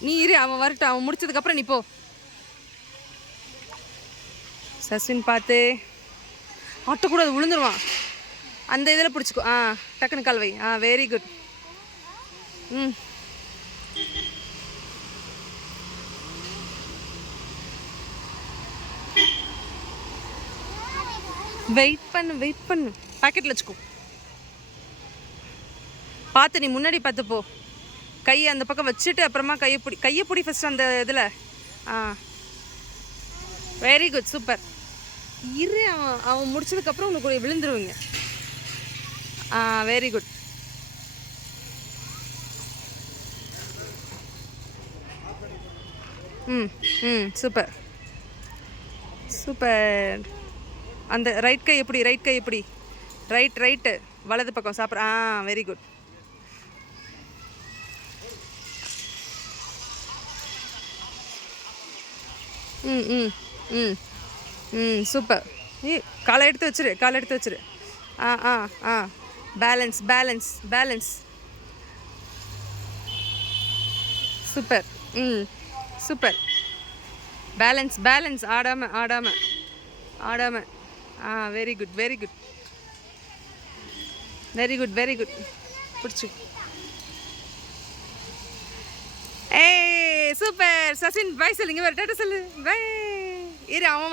நீ இரு, அவன் வரட்டும். அவன் முடிச்சதுக்கப்புறம் நீ போ. சஸ்வின் பார்த்து ஆட்டக்கூடாது, விழுந்துருவான். அந்த இதில் பிடிச்சிக்கோ. டக்குனு கால் வை. Very good. ம் வெயிட் பண்ணு. பாக்கெட்டில் வச்சுக்கோ. பார்த்து நீ முன்னாடி பார்த்து போ. கையை அந்த பக்கம் வச்சுட்டு அப்புறமா கையை பிடி ஃபஸ்ட் அந்த இதில். Very good, super. இரு, அவன் முடிச்சதுக்கப்புறம் உனக்கு விழுந்துருவீங்க. Very good. Super super. அந்த ரைட் கை எப்படி ரைட்டு வலது பக்கம் சாப்பிட்ற. Very good. சூப்பர். காலை எடுத்து வச்சிரு. பேலன்ஸ். சூப்பர். சூப்பர். பேலன்ஸ். ஆடாம. Very good. பிடிச்சி. சூப்பர். சச்சின் பாய் சொல்லுங்க. டாட்டா சொல்லு. பாய். இரு, அவன்